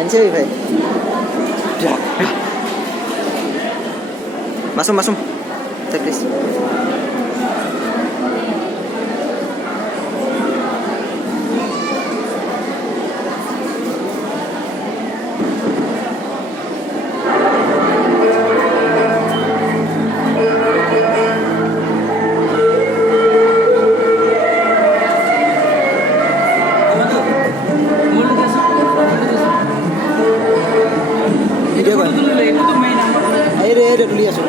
ध्यान से भी भाई मासूम मासूम प्लीज তুলি আছো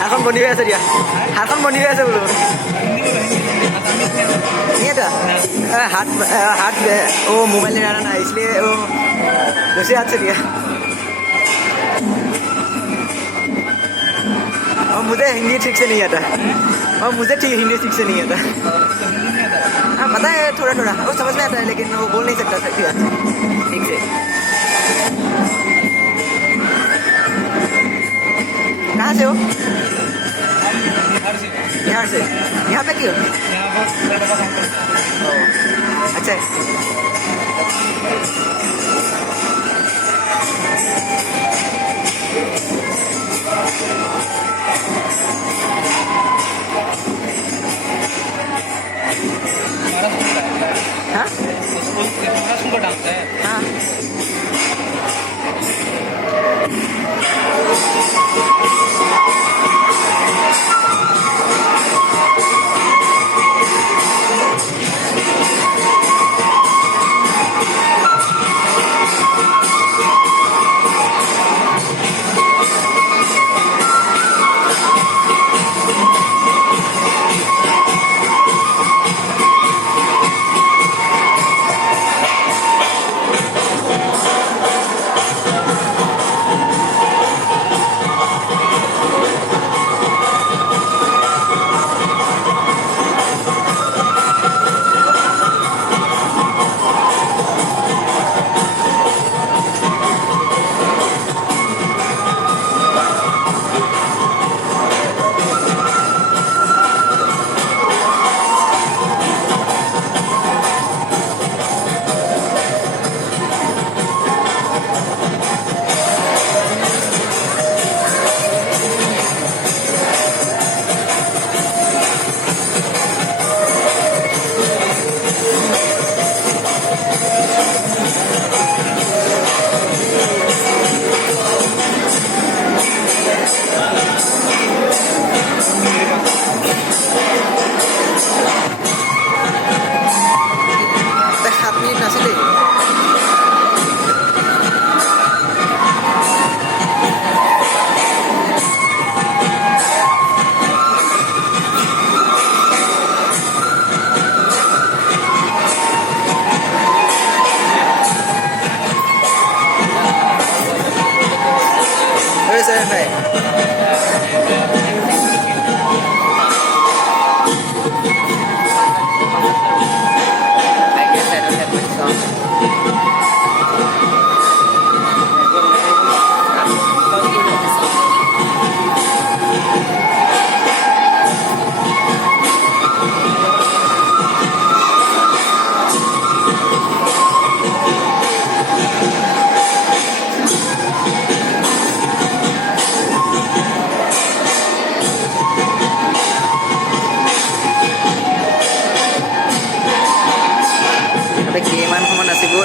হাতখন বনি হৈ আছে দিয়া, হাতখন বনি হৈ আছে বোলো। ये था हाथ हाथ वो मोबाइल ले रहा ना इसलिए वो दूसरे हाथ से लिया। और मुझे हिंदी ठीक से नहीं आता, और मुझे ठीक हिंदी ठीक से नहीं आता। हाँ पता है थोड़ा थोड़ा वो समझ में आता है, लेकिन वो बोल नहीं सकता ठीक से। कहाँ से हो? बिहार से। बिहार से। यहाँ पे क्यों? यहाँ पर मेरे पापा काम करते हैं। ओह, अच्छा है। महाराष्ट्र का है। हाँ महाराष्ट्र का डांस है। हाँ Ada kiriman sama nasi bu